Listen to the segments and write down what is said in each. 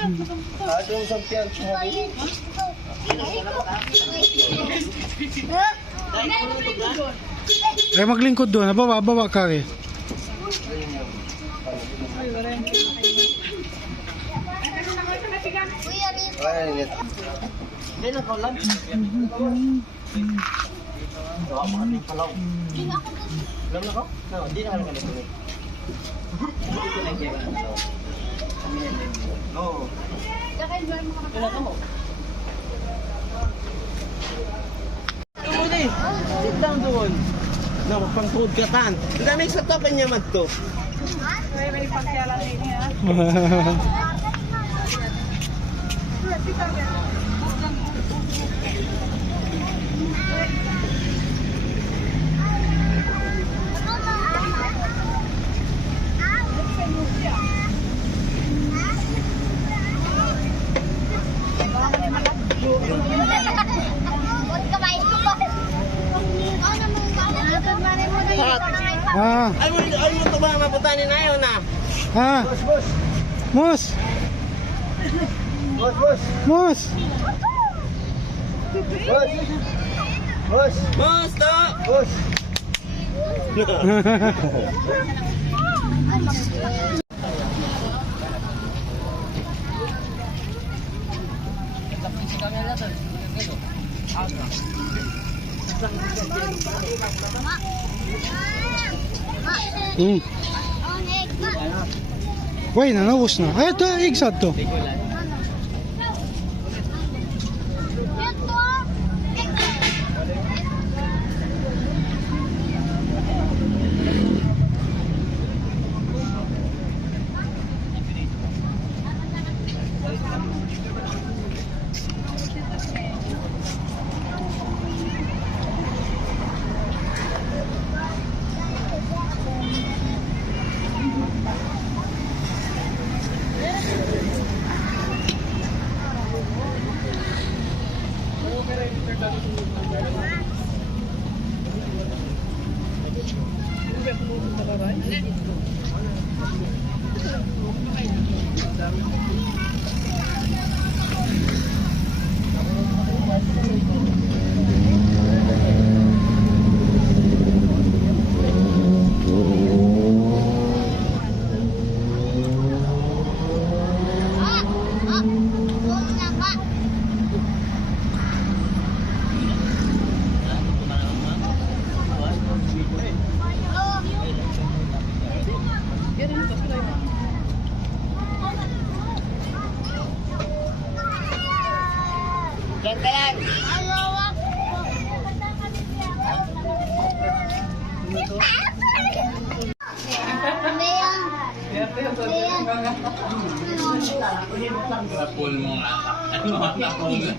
Atong sampian sa habi. Ay maglingkod doon, baba ka eh. Ay, nit. Dili na ko lang. Dawa mo ating palaw. Alam na ko? No, di na ka nito. Hindi ko na kaya. No. Wala ka mo. Sit down doon. No, pang-food ka tan. Ang dami sa token niya mat to. May pagkala din ha. Ay mo to ba maputanin na yun na? Ah. Boss. Mus. Boss. Mus. Boss to. Boss. Wait na, naubos na. Ay, ito, exat to. Pool mo nga. Ano ang pool?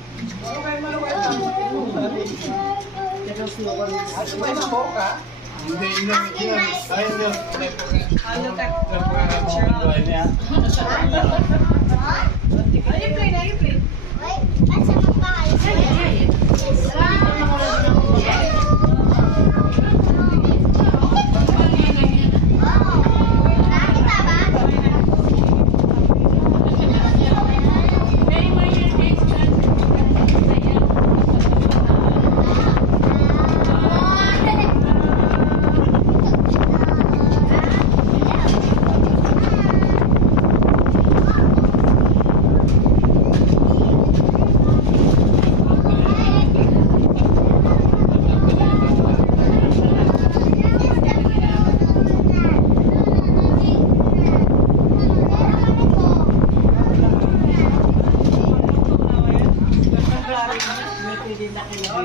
Pwede na kayo.